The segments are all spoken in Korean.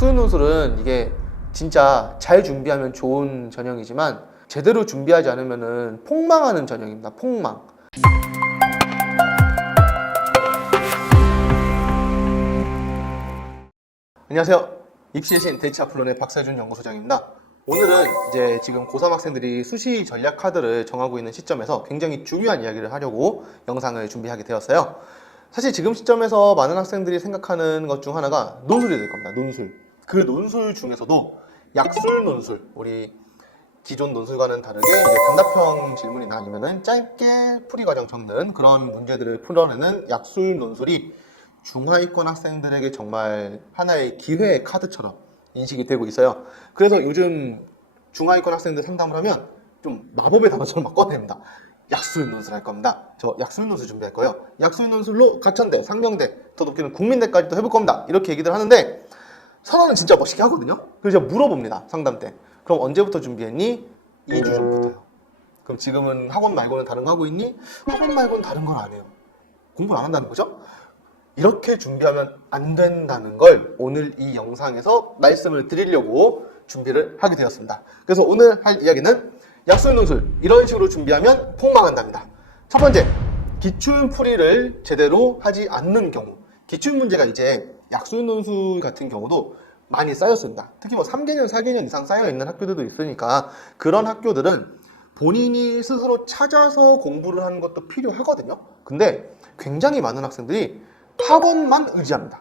약술 논술은 이게 진짜 잘 준비하면 좋은 전형이지만 제대로 준비하지 않으면 폭망하는 전형입니다. 폭망. 안녕하세요. 입시의 신 대치아플론의 박세준 연구소장입니다. 오늘은 이제 지금 고3 학생들이 수시 전략 카드를 정하고 있는 시점에서 굉장히 중요한 이야기를 하려고 영상을 준비하게 되었어요. 사실 지금 시점에서 많은 학생들이 생각하는 것 중 하나가 논술이 될 겁니다. 논술. 그 논술 중에서도 약술 논술, 우리 기존 논술과는 다르게 이제 단답형 질문이나 아니면은 짧게 풀이 과정 적는 그런 문제들을 풀어내는 약술 논술이 중하위권 학생들에게 정말 하나의 기회의 카드처럼 인식이 되고 있어요. 그래서 요즘 중하위권 학생들 상담을 하면 좀 마법의 단어처럼 막 꺼냅니다. 약술 논술 할 겁니다. 저 약술 논술 준비할 거예요. 약술 논술로 가천대, 상명대, 더 높게는 국민대까지도 해볼 겁니다. 이렇게 얘기들 하는데 선언은 진짜 멋있게 하거든요. 그래서 제가 물어봅니다. 상담 때. 그럼 언제부터 준비했니? 2주 전부터요. 그럼 지금은 학원 말고는 다른 거 하고 있니? 학원 말고는 다른 걸 안 해요. 공부를 안 한다는 거죠? 이렇게 준비하면 안 된다는 걸 오늘 이 영상에서 말씀을 드리려고 준비를 하게 되었습니다. 그래서 오늘 할 이야기는 약술 논술, 이런 식으로 준비하면 폭망한답니다. 첫 번째, 기출풀이를 제대로 하지 않는 경우. 기출문제가 이제 약술 논술 같은 경우도 많이 쌓였습니다. 특히 뭐 3개년, 4개년 이상 쌓여있는 학교들도 있으니까 그런 학교들은 본인이 스스로 찾아서 공부를 하는 것도 필요하거든요. 근데 굉장히 많은 학생들이 학원만 의지합니다.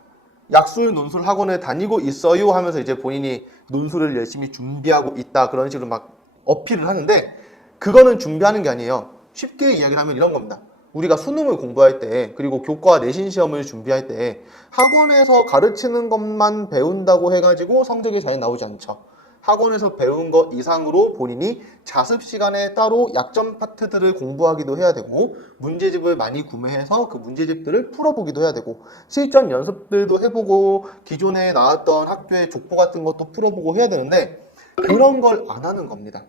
약술 논술 학원에 다니고 있어요 하면서 이제 본인이 논술을 열심히 준비하고 있다, 그런 식으로 막 어필을 하는데 그거는 준비하는 게 아니에요. 쉽게 이야기를 하면 이런 겁니다. 우리가 수능을 공부할 때, 그리고 교과 내신 시험을 준비할 때 학원에서 가르치는 것만 배운다고 해가지고 성적이 잘 나오지 않죠. 학원에서 배운 것 이상으로 본인이 자습 시간에 따로 약점 파트들을 공부하기도 해야 되고, 문제집을 많이 구매해서 그 문제집들을 풀어보기도 해야 되고, 실전 연습들도 해보고, 기존에 나왔던 학교의 족보 같은 것도 풀어보고 해야 되는데 그런 걸 안 하는 겁니다.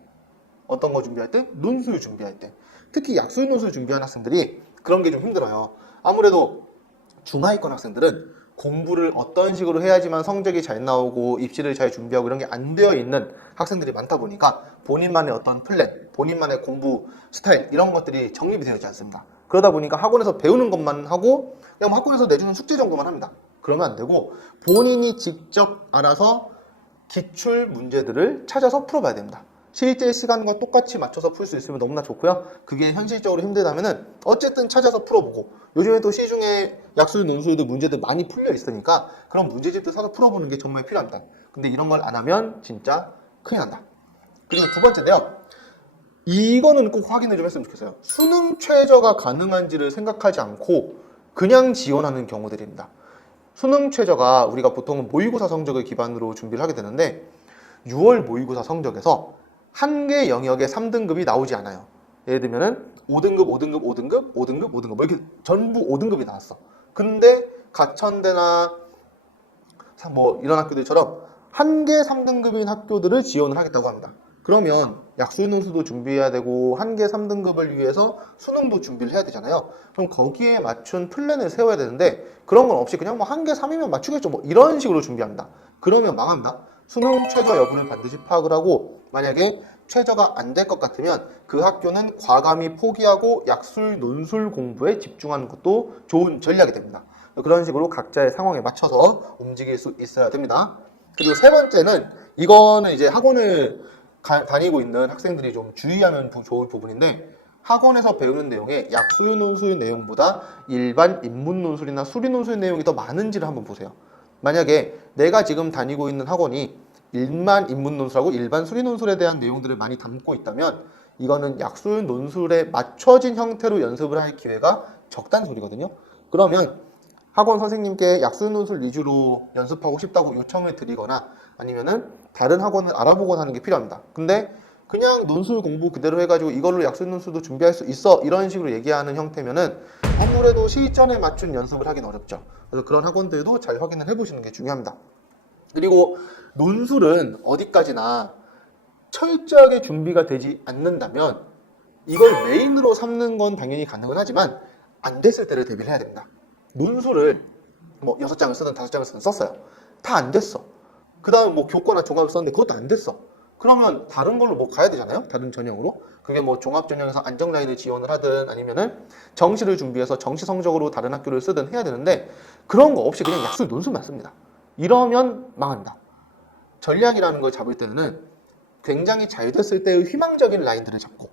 어떤 거 준비할 때? 논술 준비할 때. 특히 약술 논술 준비하는 학생들이 그런 게 좀 힘들어요. 아무래도 중하위권 학생들은 공부를 어떤 식으로 해야지만 성적이 잘 나오고 입시를 잘 준비하고 이런 게 안 되어 있는 학생들이 많다 보니까 본인만의 어떤 플랜, 본인만의 공부 스타일, 이런 것들이 정립이 되어 있지 않습니다. 그러다 보니까 학원에서 배우는 것만 하고 그냥 학원에서 내주는 숙제 정도만 합니다. 그러면 안 되고 본인이 직접 알아서 기출 문제들을 찾아서 풀어봐야 됩니다. 실제 시간과 똑같이 맞춰서 풀 수 있으면 너무나 좋고요. 그게 현실적으로 힘들다면은 어쨌든 찾아서 풀어보고, 요즘에 또 시중에 약술 논술도 문제들 많이 풀려 있으니까 그런 문제집도 사서 풀어보는 게 정말 필요합니다. 근데 이런 걸 안 하면 진짜 큰일 난다. 그리고 두 번째인데요, 이거는 꼭 확인을 좀 했으면 좋겠어요. 수능 최저가 가능한지를 생각하지 않고 그냥 지원하는 경우들입니다. 수능 최저가 우리가 보통은 모의고사 성적을 기반으로 준비를 하게 되는데 6월 모의고사 성적에서 한 개 영역의 3등급이 나오지 않아요. 예를 들면은 5등급, 5등급, 5등급, 5등급, 5등급 뭐 이렇게 전부 5등급이 나왔어. 근데 가천대나 뭐 이런 학교들처럼 한 개 3등급인 학교들을 지원을 하겠다고 합니다. 그러면 약술 논술도 준비해야 되고 한 개 3등급을 위해서 수능도 준비를 해야 되잖아요. 그럼 거기에 맞춘 플랜을 세워야 되는데 그런 건 없이 그냥 뭐 한 개 3이면 맞추겠죠, 뭐 이런 식으로 준비합니다. 그러면 망합니다. 수능 최저 여부를 반드시 파악을 하고, 만약에 최저가 안 될 것 같으면 그 학교는 과감히 포기하고 약술 논술 공부에 집중하는 것도 좋은 전략이 됩니다. 그런 식으로 각자의 상황에 맞춰서 움직일 수 있어야 됩니다. 그리고 세 번째는, 이거는 이제 학원을 다니고 있는 학생들이 좀 주의하면 좋을 부분인데, 학원에서 배우는 내용에 약술 논술 내용보다 일반 인문 논술이나 수리 논술 내용이 더 많은지를 한번 보세요. 만약에 내가 지금 다니고 있는 학원이 일반 인문 논술하고 일반 수리 논술에 대한 내용들을 많이 담고 있다면 이거는 약술 논술에 맞춰진 형태로 연습을 할 기회가 적다는 소리거든요. 그러면 학원 선생님께 약술 논술 위주로 연습하고 싶다고 요청을 드리거나 아니면은 다른 학원을 알아보거나 하는 게 필요합니다. 근데 그냥 논술 공부 그대로 해가지고 이걸로 약술 논술도 준비할 수 있어, 이런 식으로 얘기하는 형태면은 아무래도 실전에 맞춘 연습을 하긴 어렵죠. 그래서 그런 학원들도 잘 확인을 해보시는 게 중요합니다. 그리고 논술은 어디까지나 철저하게 준비가 되지 않는다면 이걸 메인으로 삼는 건 당연히 가능은 하지만 안 됐을 때를 대비를 해야 됩니다. 논술을 뭐 6장을 쓰든 5장을 쓰든 썼어요. 다 안 됐어. 그 다음 뭐 교과나 종합을 썼는데 그것도 안 됐어. 그러면 다른 걸로 뭐 가야 되잖아요. 다른 전형으로. 그게 뭐 종합 전형에서 안정 라인을 지원을 하든 아니면은 정시를 준비해서 정시 성적으로 다른 학교를 쓰든 해야 되는데 그런 거 없이 그냥 약술 논술만 씁니다. 이러면 망합니다. 전략이라는 걸 잡을 때는 굉장히 잘 됐을 때의 희망적인 라인들을 잡고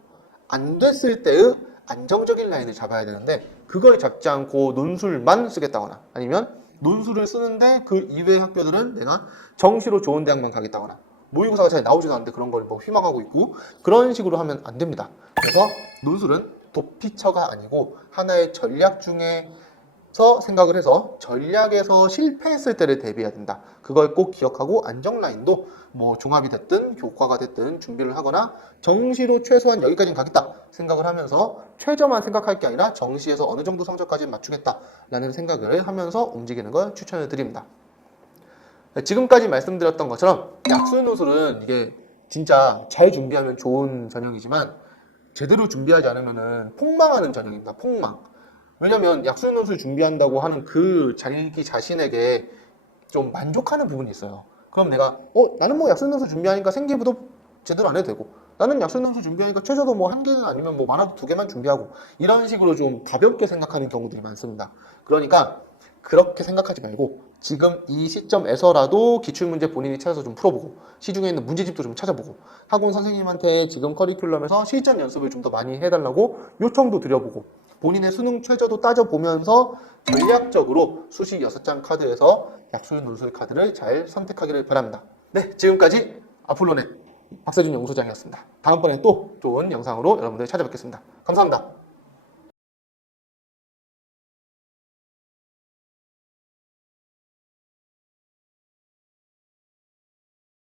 안 됐을 때의 안정적인 라인을 잡아야 되는데 그걸 잡지 않고 논술만 쓰겠다거나 아니면 논술을 쓰는데 그 이외의 학교들은 내가 정시로 좋은 대학만 가겠다거나 모의고사가 잘 나오지도 않는데 그런 걸 뭐 희망하고 있고 그런 식으로 하면 안 됩니다. 그래서 논술은 도피처가 아니고 하나의 전략 중에서 생각을 해서 전략에서 실패했을 때를 대비해야 된다. 그걸 꼭 기억하고 안정 라인도 뭐 종합이 됐든 교과가 됐든 준비를 하거나 정시로 최소한 여기까지는 가겠다 생각을 하면서 최저만 생각할 게 아니라 정시에서 어느 정도 성적까지 맞추겠다라는 생각을 하면서 움직이는 걸 추천을 드립니다. 지금까지 말씀드렸던 것처럼 약술 노술은 이게 진짜 잘 준비하면 좋은 전형이지만 제대로 준비하지 않으면 폭망하는 전형입니다. 폭망. 왜냐면 약술 노술 준비한다고 하는 그 자기 자신에게 좀 만족하는 부분이 있어요. 그럼 내가 나는 뭐 약술 노술 준비하니까 생기부도 제대로 안 해도 되고 나는 약술 노술 준비하니까 최저도 뭐 한 개는 아니면 뭐 많아도 두 개만 준비하고 이런 식으로 좀 가볍게 생각하는 경우들이 많습니다. 그러니까 그렇게 생각하지 말고 지금 이 시점에서라도 기출문제 본인이 찾아서 좀 풀어보고 시중에 있는 문제집도 좀 찾아보고 학원 선생님한테 지금 커리큘럼에서 실전 연습을 좀 더 많이 해달라고 요청도 드려보고 본인의 수능 최저도 따져보면서 전략적으로 수시 6장 카드에서 약술 논술 카드를 잘 선택하기를 바랍니다. 네, 지금까지 아폴로넷 박세준 연구소장이었습니다. 다음번에 또 좋은 영상으로 여러분들 찾아뵙겠습니다. 감사합니다.